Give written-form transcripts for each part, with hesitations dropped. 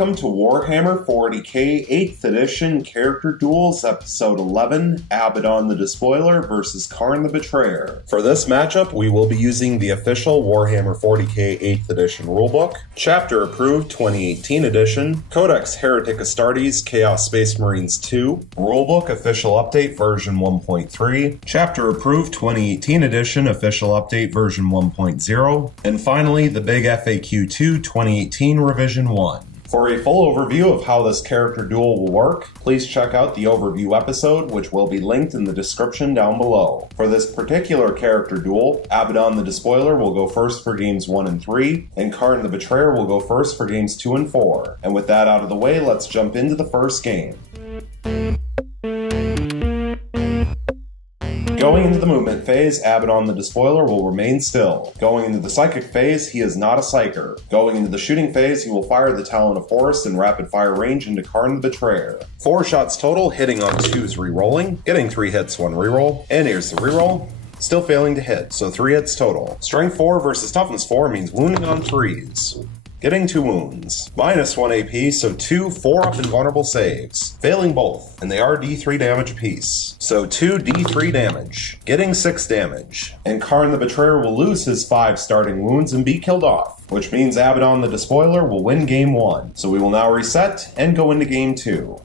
Welcome to Warhammer 40k 8th edition Character Duels, Episode 11, Abaddon the Despoiler versus Kharn the Betrayer. For this matchup, we will be using the official Warhammer 40k 8th edition rulebook, Chapter Approved 2018 edition, Codex Heretic Astartes Chaos Space Marines 2, Rulebook Official Update version 1.3, Chapter Approved 2018 edition Official Update version 1.0, and finally the Big FAQ 2 2018 Revision 1. For a full overview of how this character duel will work, please check out the overview episode, which will be linked in the description down below. For this particular character duel, Abaddon the Despoiler will go first for games 1 and 3, and Kharn the Betrayer will go first for games 2 and 4. And with that out of the way, let's jump into the first game. Going into the movement phase, Abaddon the Despoiler will remain still. Going into the psychic phase, he is not a psyker. Going into the shooting phase, he will fire the Talon of Horus in rapid fire range into Kharn the Betrayer. 4 shots total, hitting on 2s rerolling, getting 3 hits, 1 reroll, and here's the reroll. Still failing to hit, so 3 hits total. Strength 4 versus Toughness 4 means wounding on 3s. Getting 2 wounds. Minus 1 AP, so 2 4-up invulnerable saves. Failing both, and they are D3 damage apiece. So 2 D3 damage. Getting 6 damage. And Kharn the Betrayer will lose his 5 starting wounds and be killed off, which means Abaddon the Despoiler will win game 1. So we will now reset and go into game 2.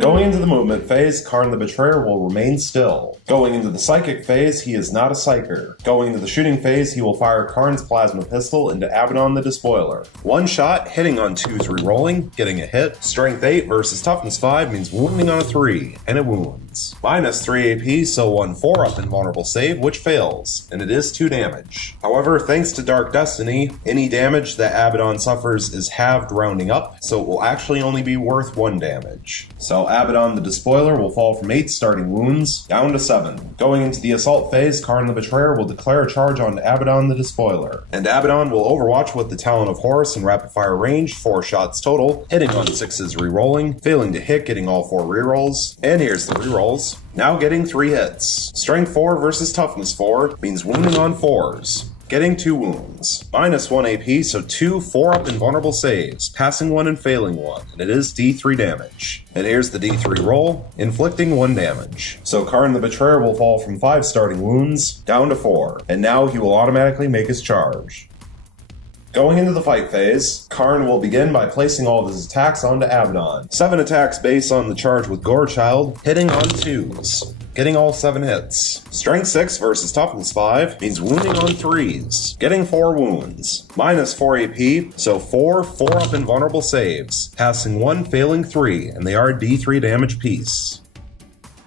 Going into the movement phase, Kharn the Betrayer will remain still. Going into the psychic phase, he is not a psyker. Going into the shooting phase, he will fire Kharn's plasma pistol into Abaddon the Despoiler. 1 shot, hitting on 2s rerolling, getting a hit. Strength 8 versus Toughness 5 means wounding on a 3, and it wounds. Minus 3 AP, so 1 4-up invulnerable save, which fails, and it is 2 damage. However, thanks to Dark Destiny, any damage that Abaddon suffers is halved rounding up, so it will actually only be worth 1 damage. So Abaddon the Despoiler will fall from 8 starting wounds down to 7. Going into the assault phase, Kharn the Betrayer will declare a charge on Abaddon the Despoiler. And Abaddon will overwatch with the Talon of Horus in rapid fire range, 4 shots total, hitting on 6s rerolling, failing to hit, getting all 4 rerolls. And here's the rerolls. Now getting 3 hits. Strength 4 versus Toughness 4 means wounding on 4s. Getting 2 wounds. Minus 1 AP, so 2 4-up invulnerable saves, passing 1 and failing 1, and it is D3 damage. And here's the D3 roll, inflicting 1 damage. So Kharn the Betrayer will fall from 5 starting wounds down to 4, and now he will automatically make his charge. Going into the fight phase, Kharn will begin by placing all of his attacks onto Abaddon. 7 attacks base on the charge with Gorechild, hitting on 2s. Getting all 7 hits. Strength 6 versus Toughness 5 means wounding on 3s. Getting 4 wounds. Minus 4 AP, so 4 4-up invulnerable saves. Passing 1, failing 3, and they are D3 damage apiece.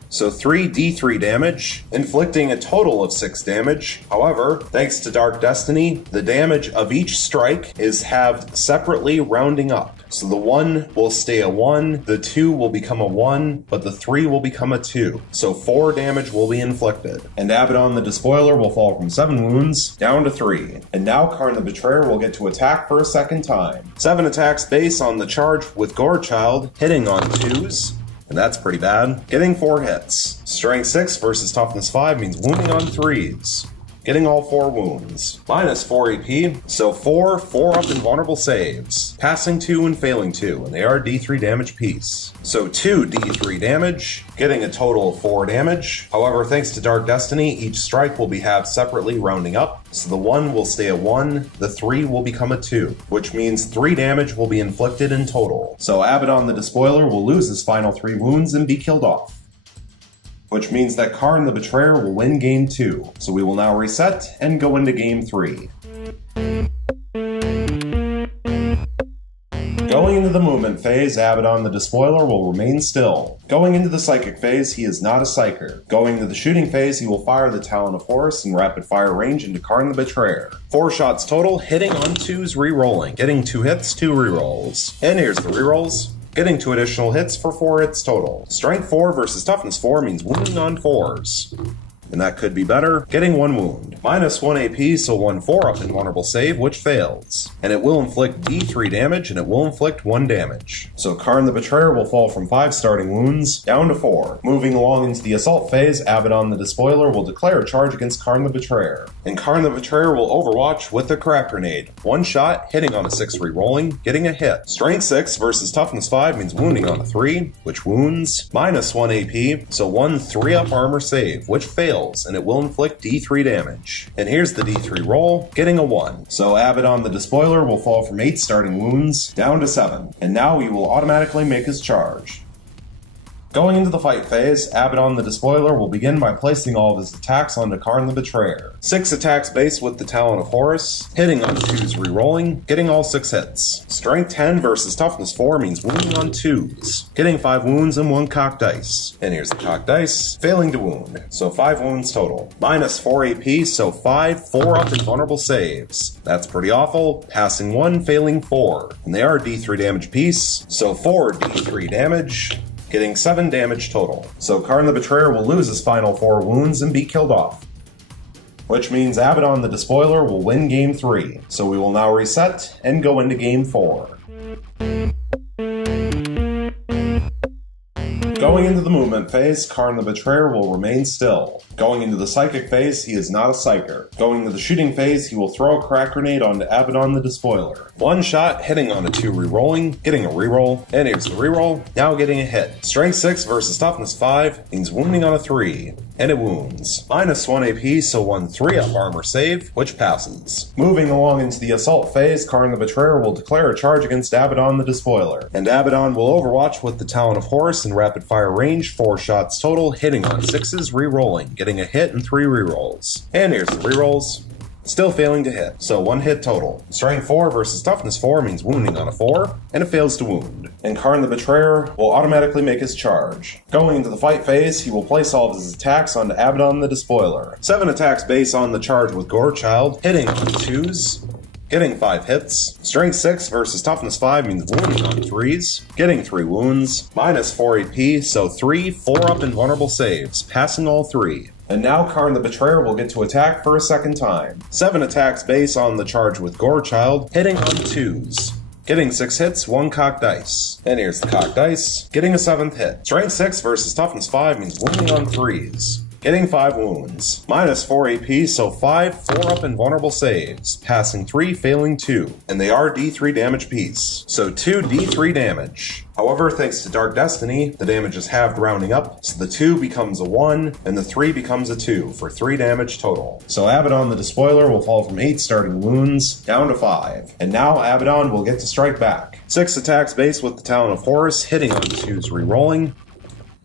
So 3 D3 damage, inflicting a total of 6 damage. However, thanks to Dark Destiny, the damage of each strike is halved separately, rounding up. So the 1 will stay a 1, the 2 will become a 1, but the 3 will become a 2. So 4 damage will be inflicted. And Abaddon the Despoiler will fall from 7 wounds down to 3. And now Kharn the Betrayer will get to attack for a second time. 7 attacks base on the charge with Gorechild, hitting on 2s. And that's pretty bad. Getting 4 hits. Strength 6 versus Toughness 5 means wounding on 3s. Getting all 4 wounds. Minus 4 AP, so 4 4-up invulnerable saves. Passing 2 and failing 2, and they are D3 damage apiece. So 2 D3 damage, getting a total of 4 damage. However, thanks to Dark Destiny, each strike will be halved separately, rounding up. So the 1 will stay a 1, the 3 will become a 2, which means 3 damage will be inflicted in total. So Abaddon the Despoiler will lose his final 3 wounds and be killed off, which means that Kharn the Betrayer will win game 2. So we will now reset and go into game 3. Going into the movement phase, Abaddon the Despoiler will remain still. Going into the psychic phase, he is not a psyker. Going into the shooting phase, he will fire the Talon of Horus in rapid fire range into Kharn the Betrayer. 4 shots total, hitting on 2s rerolling, getting 2 hits, 2 rerolls. And here's the rerolls. Getting 2 additional hits for 4 hits total. Strength 4 versus Toughness 4 means wounding on 4s. and that could be better, getting 1 wound. Minus 1 AP, so 1 4-up invulnerable save, which fails. And it will inflict D3 damage, and it will inflict 1 damage. So Kharn the Betrayer will fall from 5 starting wounds down to 4. Moving along into the assault phase, Abaddon the Despoiler will declare a charge against Kharn the Betrayer. And Kharn the Betrayer will overwatch with a crack grenade. 1 shot, hitting on a 6 re-rolling, getting a hit. Strength 6 versus Toughness 5 means wounding on a 3, which wounds. Minus 1 AP, so 1 3-up armor save, which fails, and it will inflict D3 damage. And here's the D3 roll, getting a 1. So Abaddon the Despoiler will fall from 8 starting wounds down to 7, and now he will automatically make his charge. Going into the fight phase, Abaddon the Despoiler will begin by placing all of his attacks onto Kharn the Betrayer. 6 attacks base with the Talon of Horus, hitting on 2s re-rolling, getting all 6 hits. Strength 10 versus Toughness 4 means wounding on 2s, getting 5 wounds and 1 cocked dice. And here's the cocked dice, failing to wound, so 5 wounds total. Minus 4 AP, so 5 4-up invulnerable saves. That's pretty awful, passing 1, failing 4. And they are D3 damage piece, so 4 D3 damage, getting 7 damage total. So Kharn the Betrayer will lose his final 4 wounds and be killed off. Which means Abaddon the Despoiler will win Game 3. So we will now reset and go into Game 4. Going into the movement phase, Kharn the Betrayer will remain still. Going into the psychic phase, he is not a psyker. Going into the shooting phase, he will throw a crack grenade onto Abaddon the Despoiler. 1 shot, hitting on a 2 re-rolling, getting a re-roll, and here's the re-roll, now getting a hit. Strength 6 versus Toughness 5 means wounding on a 3, and it wounds. Minus 1 AP, so 1 3-up armor save, which passes. Moving along into the assault phase, Kharn the Betrayer will declare a charge against Abaddon the Despoiler. And Abaddon will overwatch with the Talon of Horus in rapid fire range, 4 shots total, hitting on 6s, re-rolling, getting a hit and 3 re-rolls. And here's the re-rolls. Still failing to hit, so 1 hit total. Strength 4 versus Toughness 4 means wounding on a 4, and it fails to wound. And Kharn the Betrayer will automatically make his charge. Going into the fight phase, he will place all of his attacks onto Abaddon the Despoiler. 7 attacks base on the charge with Gorechild, hitting on 2s, getting 5 hits. Strength 6 versus Toughness 5 means wounding on 3s, getting 3 wounds. Minus 4 AP, so 3 4-up invulnerable saves, passing all 3. And now Kharn the Betrayer will get to attack for a second time. 7 attacks base on the charge with Gorechild, hitting on 2s, getting 6 hits, 1 cocked dice. And here's the cocked dice, getting a 7th hit. Strength 6 versus Toughness 5 means wounding on 3s, getting 5 wounds. Minus 4 AP, so 5 4-up invulnerable saves, passing 3, failing 2. And they are D3 damage piece, so 2 D3 damage. However, thanks to Dark Destiny, the damage is halved rounding up, so the 2 becomes a 1, and the 3 becomes a 2, for 3 damage total. So Abaddon the Despoiler will fall from 8 starting wounds down to 5. And now Abaddon will get to strike back. 6 attacks base with the Talon of Horus, hitting on 2s re-rolling.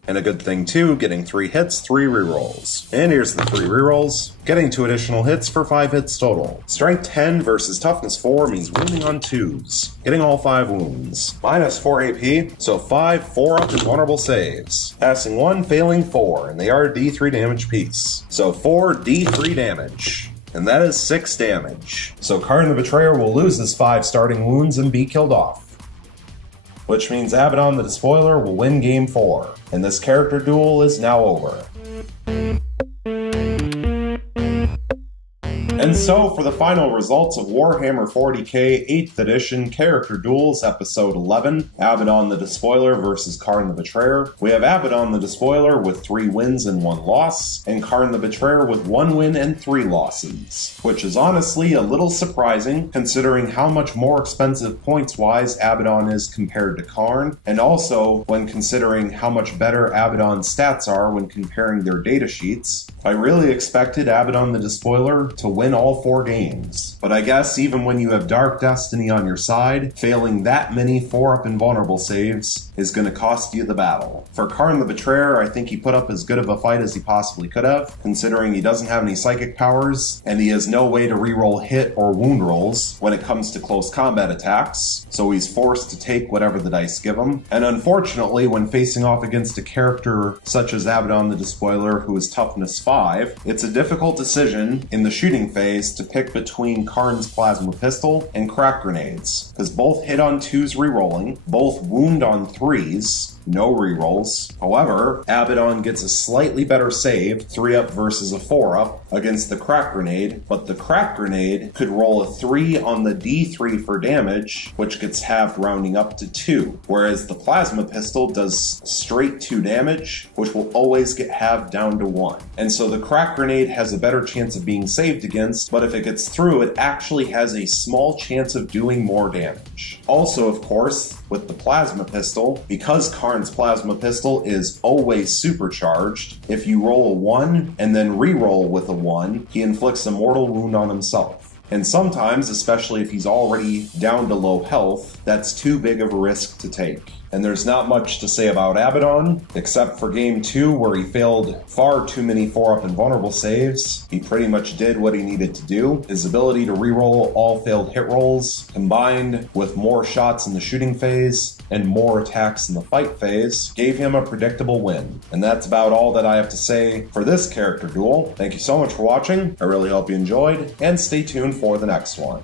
And a good thing too, getting 3 hits, 3 rerolls. And here's the 3 rerolls, getting 2 additional hits for 5 hits total. Strength 10 versus Toughness 4 means wounding on 2s, getting all 5 wounds. Minus 4 AP, so 5 4-up invulnerable saves, passing 1, failing 4, and they are a D3 damage piece. So 4 D3 damage. And that is 6 damage. So Kharn the Betrayer will lose his 5 starting wounds and be killed off. Which means Abaddon the Despoiler will win Game 4, and this character duel is now over. And so, for the final results of Warhammer 40k 8th edition Character Duels Episode 11, Abaddon the Despoiler vs. Kharn the Betrayer, we have Abaddon the Despoiler with 3 wins and 1 loss, and Kharn the Betrayer with 1 win and 3 losses. Which is honestly a little surprising, considering how much more expensive points-wise Abaddon is compared to Kharn, and also when considering how much better Abaddon's stats are when comparing their datasheets. I really expected Abaddon the Despoiler to win all 4 games, but I guess even when you have Dark Destiny on your side, failing that many 4-up invulnerable saves is going to cost you the battle. For Kharn the Betrayer, I think he put up as good of a fight as he possibly could have, considering he doesn't have any psychic powers, and he has no way to reroll hit or wound rolls when it comes to close combat attacks, so he's forced to take whatever the dice give him. And unfortunately, when facing off against a character such as Abaddon the Despoiler, who is toughness 5, it's a difficult decision in the shooting phase to pick between Kharn's plasma pistol and crack grenades, because both hit on 2s rerolling, both wound on 3s, no rerolls. However, Abaddon gets a slightly better save, 3-up versus a 4-up, against the crack grenade, but the crack grenade could roll a 3 on the D3 for damage, which gets halved rounding up to 2, whereas the plasma pistol does straight 2 damage, which will always get halved down to 1. And so the crack grenade has a better chance of being saved against, but if it gets through, it actually has a small chance of doing more damage. Also, of course, with the plasma pistol, because Kharn's plasma pistol is always supercharged, if you roll a 1 and then re-roll with a 1, he inflicts a mortal wound on himself. And sometimes, especially if he's already down to low health, that's too big of a risk to take. And there's not much to say about Abaddon, except for Game 2 where he failed far too many 4-up invulnerable saves. He pretty much did what he needed to do. His ability to reroll all failed hit rolls, combined with more shots in the shooting phase and more attacks in the fight phase, gave him a predictable win. And that's about all that I have to say for this character duel. Thank you so much for watching, I really hope you enjoyed, and stay tuned for the next one.